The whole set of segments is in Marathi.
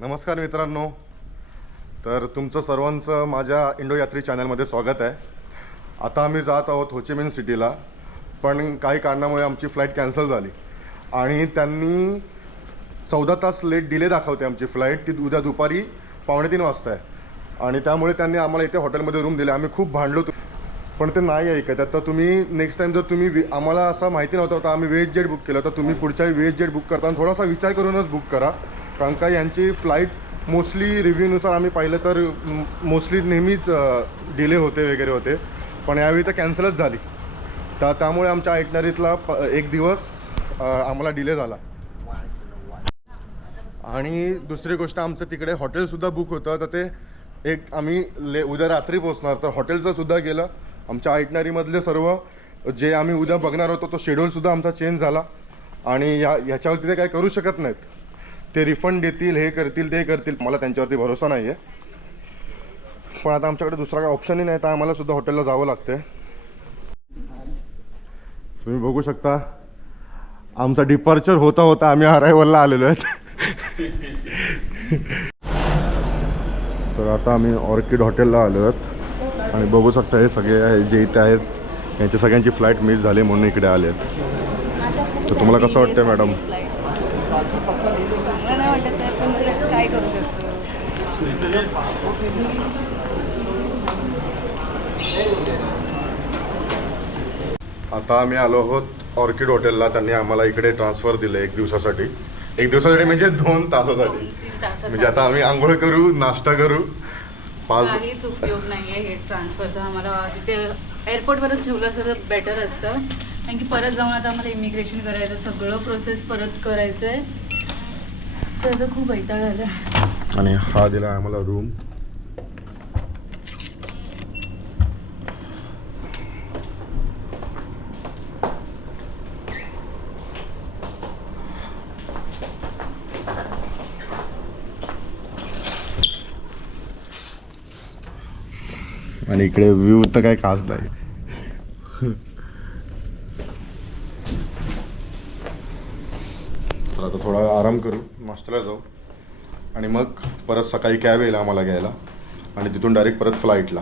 नमस्कार मित्रांनो, तर तुमचं सर्वांचं माझ्या इंडो यात्री चॅनलमध्ये स्वागत आहे। आता आम्ही जात आहोत हो ची मिन सिटीला, पण काही कारणामुळे आमची फ्लाईट कॅन्सल झाली आणि त्यांनी 14 तास लेट डिले दाखवते आमची फ्लाईट। ती उद्या दुपारी 2:45 वाजता आहे आणि त्यामुळे त्यांनी आम्हाला इथे हॉटेलमध्ये रूम दिले। आम्ही खूप भांडलो, पण ते नाही ऐकत। आता तुम्ही नेक्स्ट टाईम जर तुम्ही आम्हाला असं माहिती नव्हतं तर आम्ही वेज जेट बुक केलं, तर तुम्ही पुढच्या वेज जेट बुक करताना थोडासा विचार करूनच बुक करा, कारण का यांची फ्लाईट मोस्टली रिव्ह्यूनुसार आम्ही पाहिलं तर मोस्टली नेहमीच डिले होते वगैरे होते, पण यावेळी तर कॅन्सलच झाली। त्यामुळे आमच्या आयटनरीतला एक दिवस आम्हाला डिले झाला। आणि दुसरी गोष्ट, आमचं तिकडे हॉटेलसुद्धा बुक होतं, तर ते आम्ही उद्या रात्री पोचणार, तर हॉटेलचं सुद्धा गेलं। आमच्या आयटनरीमधले सर्व जे आम्ही उद्या बघणार होतो तो शेड्यूलसुद्धा आमचा चेंज झाला आणि ह्याच्यावरती ते काही करू शकत नाहीत। ते रिफंड देतील, हे करतील, ते करतील, मला त्यांच्यावरती भरोसा नाही आहे। पण आता आमच्याकडे दुसरा काही ऑप्शनही नाही, तर आम्हाला सुद्धा हॉटेलला जावं लागतं। तुम्ही बघू शकता आमचा डिपार्चर होता होता आम्ही अरायवलला आलेलो आहेत। तर आता आम्ही ऑर्किड हॉटेलला आलो आहेत आणि बघू शकता हे सगळे जे इथे आहेत यांची सगळ्यांची फ्लाईट मिस झाली म्हणून इकडे आले आहेत। तर तुम्हाला कसं वाटतं मॅडम? काय करू शकतो? आता आम्ही आलो आहोत ऑर्किड हॉटेलला। त्यांनी आम्हाला इकडे ट्रान्सफर दिलं एक दिवसासाठी म्हणजे 2 तासासाठी। म्हणजे आता आम्ही आंघोळ करू, नाश्ता करू, काहीच उपयोग नाही आहे हे ट्रान्सफरचा। आम्हाला तिथे एअरपोर्टवरच ठेवलं असतं तर बेटर असतं, कारण की परत जाऊन आता आम्हाला इमिग्रेशन करायचं, सगळं प्रोसेस परत करायचं आहे, तर आता खूप वैताग आला। आणि हा दिला आम्हाला रूम। आणि इकडे व्ह्यू तर काही खास नाही। तर आता थोडा आराम करू, नाश्त्याला जाऊ आणि मग परत सकाळी कॅब येईल आम्हाला घ्यायला आणि तिथून डायरेक्ट परत फ्लाईटला।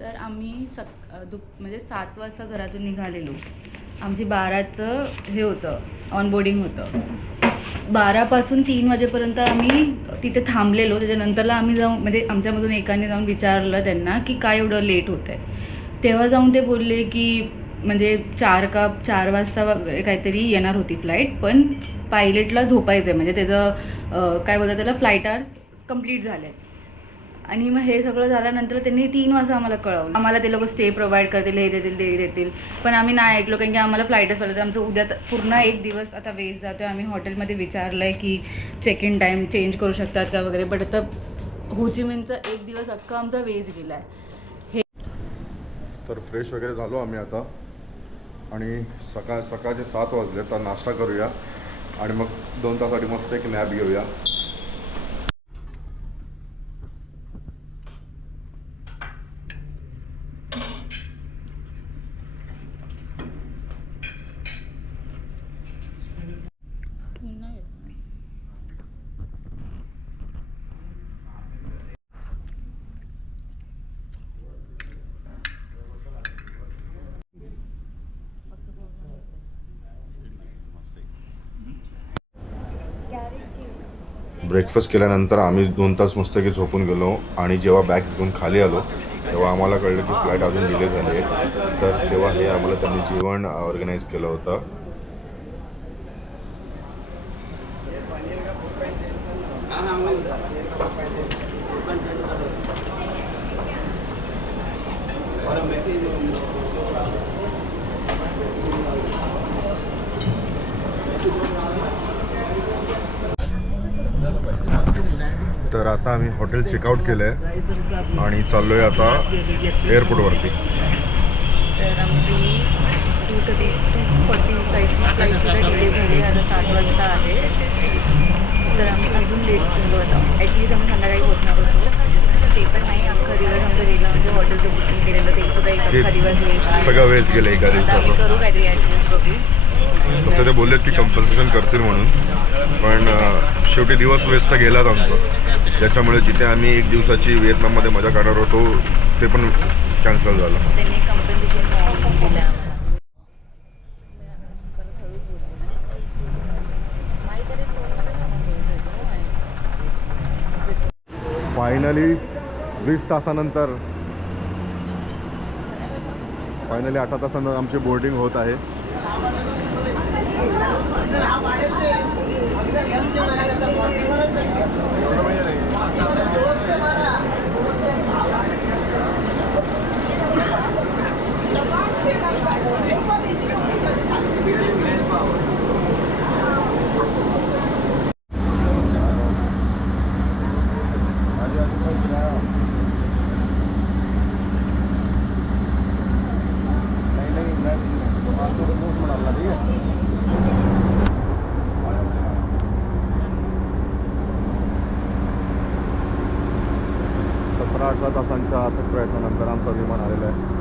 तर आम्ही म्हणजे 7 वाजता घरातून निघालेलो। आमची 12चं हे होतं, ऑनबोर्डिंग होतं। 12पासून 3 वाजेपर्यंत आम्ही तिथे थांबलेलो। त्याच्यानंतरला आम्ही जाऊन म्हणजे आमच्यामधून एकाने जाऊन विचारलं त्यांना की काय एवढं लेट होतं आहे। तेव्हा जाऊन ते बोलले की म्हणजे 4 वाजता वगैरे काहीतरी येणार होती फ्लाईट, पण पायलटला झोपायचं आहे, म्हणजे त्याचं काय बोलतात त्याला, फ्लाईट आवर्स कंप्लीट झाले। आणि मग हे सगळं झाल्यानंतर त्यांनी 3 वाजता आम्हाला कळवलं। आम्हाला ते लोक स्टे प्रोव्हाइड करतील, हे देतील, ते देतील, पण आम्ही नाही ऐकलो, कारण की आम्हाला फ्लाईटच पडलं। आमचं उद्याचा पूर्ण एक दिवस आता वेस्ट जातो आहे। आम्ही हॉटेलमध्ये विचारलं आहे की चेक इन टाईम चेंज करू शकतात का वगैरे, बट आता हो ची मिनचा एक दिवस अख्खा आमचा वेस्ट गेला आहे। तर फ्रेश वगैरे झालो आम्ही आता आणि सकाळचे 7 वाजले, तर नाश्ता करूया आणि मग 2 तासासाठी मस्त एक नॅप घेऊया। ब्रेकफास्ट केल्यानंतर आम्ही 2 तास मस्तपैकी झोपून गेलो आणि जेव्हा बॅग्स घेऊन खाली आलो तेव्हा आम्हाला कळलं की फ्लाईट अजून डिले झाली आहे। तर तेव्हा हे आम्हाला त्यांनी जेवण ऑर्गनाईज केलं होतं। तर आता आम्ही हॉटेल चेकआउट केलं आहे आणि चाललो आहे आता एअरपोर्टवरती। तर आमची 2:45ची फ्लाईटसुद्धा डिले झाली, आता 7 वाजता आहे। तर आम्ही अजून लेट झालो आता। ॲटलिस्ट आम्ही संध्याकाळी पोहोचणार होतो, ते पण नाही। अख्खा दिवस आमचा गेला, म्हणजे हॉटेलचं बुकिंग केलेलं ते सुद्धा एक अख्खा दिवस वेस्ट, सगळं वेस्ट गेलं एका दिवसात। आम्ही करू काहीतरी ॲडजस्ट बघू। तसं ते बोललेत की कंपल्सेशन करतील म्हणून, पण शेवटी दिवस वेस्ट गेलाच आमचा, ज्याच्यामुळे जिथे आम्ही एक दिवसाची व्हिएतनाममध्ये मजा करणार होतो ते पण कॅन्सल झालं. त्यांनी कम्पन्सेशन फॉर्म दिला आम्हाला. फायनली 20 तासानंतर फायनली 8 तासानंतर आमची बोर्डिंग होत आहे. सतरा 18 तासांच्या अथक प्रयत्नानंतर आमचं विमान आलेलं आहे.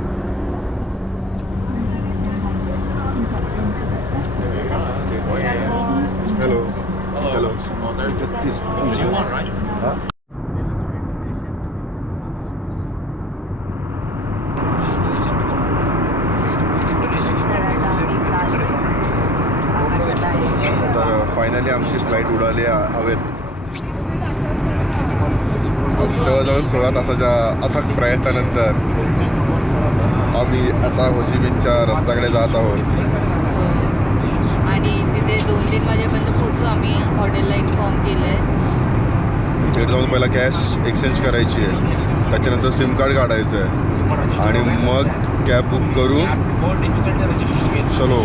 हॅलो हॅलो तर फायनली आमची फ्लाईट उडाली हवेत. जवळजवळ 16 तासाच्या अथक प्रयत्नानंतर आम्ही आता होचिमिनच्या रस्त्याकडे जात आहोत. आणि तिथे 2-3 वाजेपर्यंत पोहोचू. आम्ही हॉटेलला इन्फॉर्म केलं आहे. तिथे जाऊन पहिला कॅश एक्सचेंज करायची आहे, त्याच्यानंतर सिम कार्ड काढायचं आहे आणि मग कॅब बुक करू. चलो.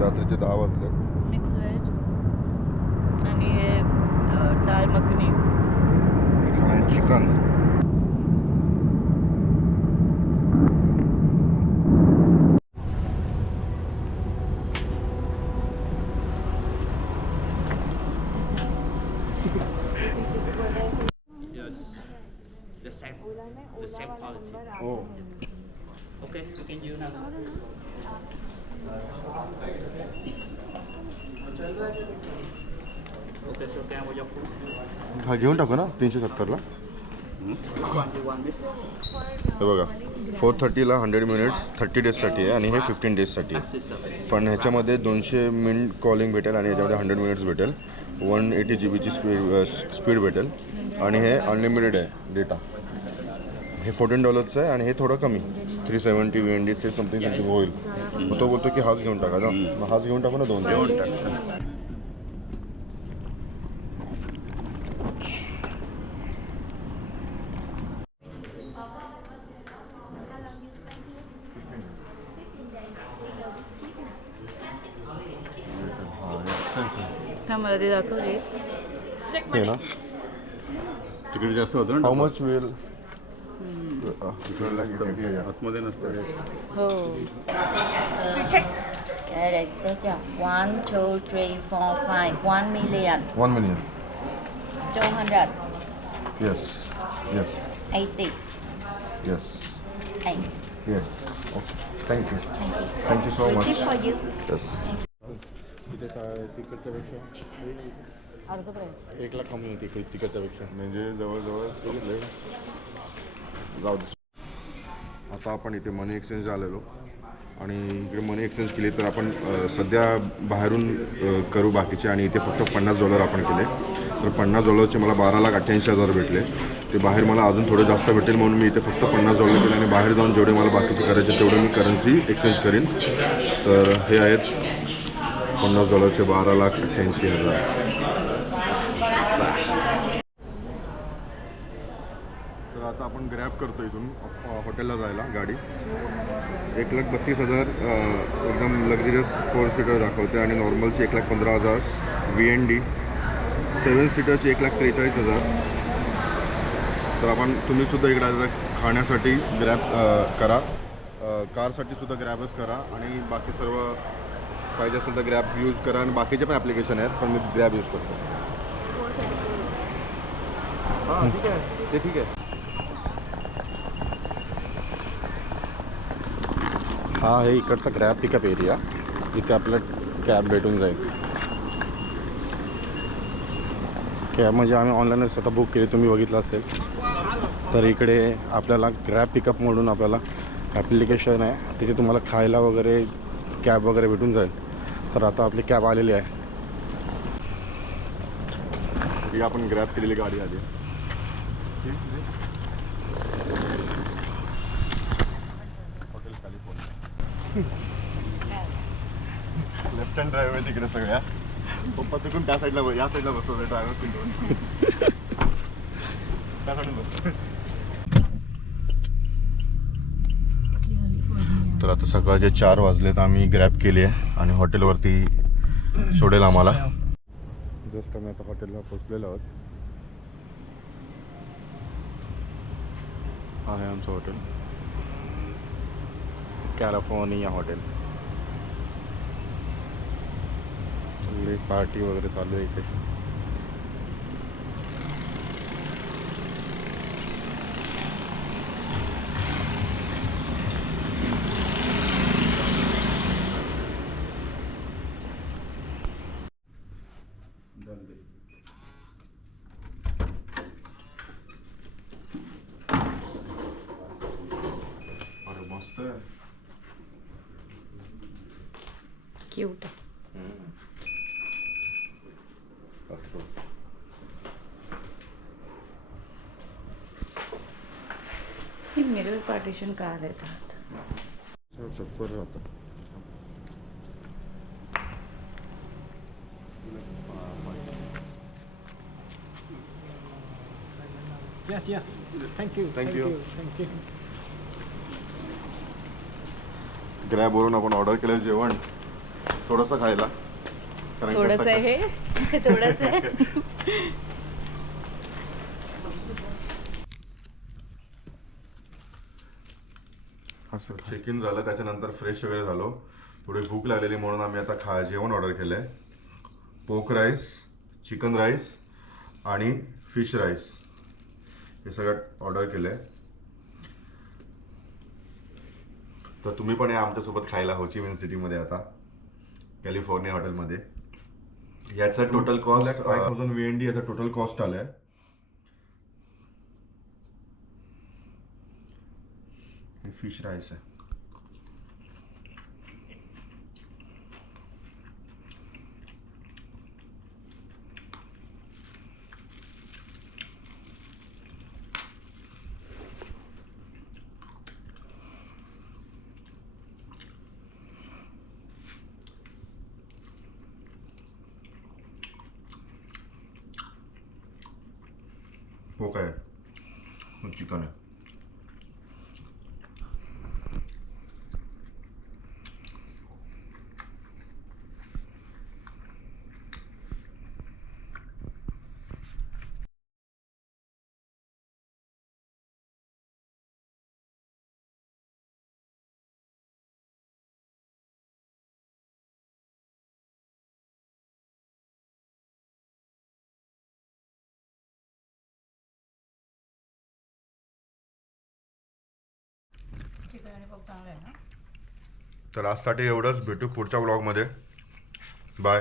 रात्रीचे 10 वाजले. मिक्स व्हेज आणि हे दाल मखनी. आणि चिकन. The same quality. हो. Okay, you can use now. Okay, so can we your food? हा घेऊन टाकू ना 370ला. You want this? हे बघा 430ला 100 मिनिट्स 30 डेजसाठी आहे आणि हे 15 डेजसाठी आहे. Accessory. पण ह्याच्यामध्ये 200 मिनिट कॉलिंग भेटेल आणि ह्याच्यामध्ये 100 मिनिट्स भेटेल. 180 GB स्पीड भेटेल आणि हे अनलिमिटेड आहे डेटा. हे $14 आहे आणि हे थोडं कमी 370 VND ते समथिंग होईल. मग तो बोलतो की हाच घेऊन टाका. मग हाच घेऊन टाकू ना 2 घेऊन टाक. हा मला ते दाखव रे. हे ना तिकडे जास्त होतं ना हाऊ मच विल आतमध्ये नसतं. हो. Director, 1, 2, 3, 4, 5, 1 million, 1 million. 200, Yes. Yes. 80, Yes. 8. Yes. Okay. Thank you. Thank you. Thank you so much. Receipt for you. Yes. तिकडच्या पेक्षा अर्ध प्राईस. 1 लाख कमी होती तिकडच्या पेक्षा. म्हणजे जवळजवळ बघितलं जाऊ दे. आता आपण इथे मनी एक्सचेंज आलेलो आणि इकडे मनी एक्सचेंज केली तर आपण सध्या बाहेरून करू बाकीचे आणि इथे फक्त $50 आपण केले. तर $50चे मला 12,88,000 भेटले. ते बाहेर मला अजून थोडे जास्त भेटेल म्हणून मी इथे फक्त $50 केले आणि बाहेर जाऊन जेवढे मला बाकीचे करायचे तेवढे मी करन्सी एक्सचेंज करीन. तर हे आहेत $50चे 12,88,000. तर आता आपण ग्रॅब करतो इथून हॉटेलला जायला गाडी. 1,32,000 एकदम लक्झरियस 4 सीटर दाखवते आणि नॉर्मलची 1,15,000 VND. 7 सीटरची 1,43,000. तर आपण तुम्हीसुद्धा इकडे आता खाण्यासाठी ग्रॅब करा, कारसाठी सुद्धा ग्रॅबच करा आणि बाकी सर्व पाहिजे असेल तर ग्रॅब यूज करा. आणि बाकीचे पण ॲप्लिकेशन आहेत पण मी ग्रॅब यूज करतो. हां ठीक आहे, ते ठीक आहे. हा आहे इकडचा ग्रॅब पिकअप एरिया. इथे आपल्याला कॅब भेटून जाईल. कॅब म्हणजे आम्ही ऑनलाईनच स्वतः बुक केली, तुम्ही बघितलं असेल. तर इकडे आपल्याला ग्रॅब पिकअप म्हणून आपल्याला ॲप्लिकेशन आहे, तिथे तुम्हाला खायला वगैरे कॅब वगैरे भेटून जाईल. तर आता आपली कॅब आलेली आहे. ही आपण ग्रॅब केलेली गाडी आली. Hotel California. Left hand drive आहे तिकडे सगळ्या. पप्पा चुकून त्या साईडला या साईडला बसवलं ड्रायव्हर सीटवर. त्या साईडून बस. तर आता सकाळचे 4 वाजलेत. आम्ही ग्रॅब केली आहे आणि हॉटेलवरती सोडेल आम्हाला. जस्ट आम्ही आता हॉटेलला पोचलेलो आहोत. हा आहे आमचं हॉटेल, कॅलिफोर्निया हॉटेल. सगळी पार्टी वगैरे चालू आहे इथे. अरे मस्त आहे. क्यूट. हे मिरर पार्टिशन का देतात? चक्कर राहतं. Yes, yes. Thank you. Thank you. Thank you. ग्रॅबवरून आपण ऑर्डर केलं जेवण, थोडंसं खायला. कारण की थोडंसं सकाळ- हे थोडंसं आहे. असं चेक इन झालं, त्याच्यानंतर फ्रेश वगैरे झालो. थोडी भूक लागलेली म्हणून आम्ही आता जेवण ऑर्डर केलं आहे. पोर्क राईस, चिकन राईस आणि फिश राईस हे सगळं ऑर्डर केलं आहे. तर तुम्ही पण या आमच्यासोबत खायला होची मिन सिटीमध्ये आता कॅलिफोर्निया हॉटेलमध्ये. याचा टोटल कॉस्ट 5000 VND याचा टोटल कॉस्ट आला आहे. फिश राईस आहे. हो काय चिकन आहे. चिकन आणि पॉप चांगलं आहे ना. तर आजसाठी एवढंच. भेटू पुढच्या व्लॉगमध्ये. बाय.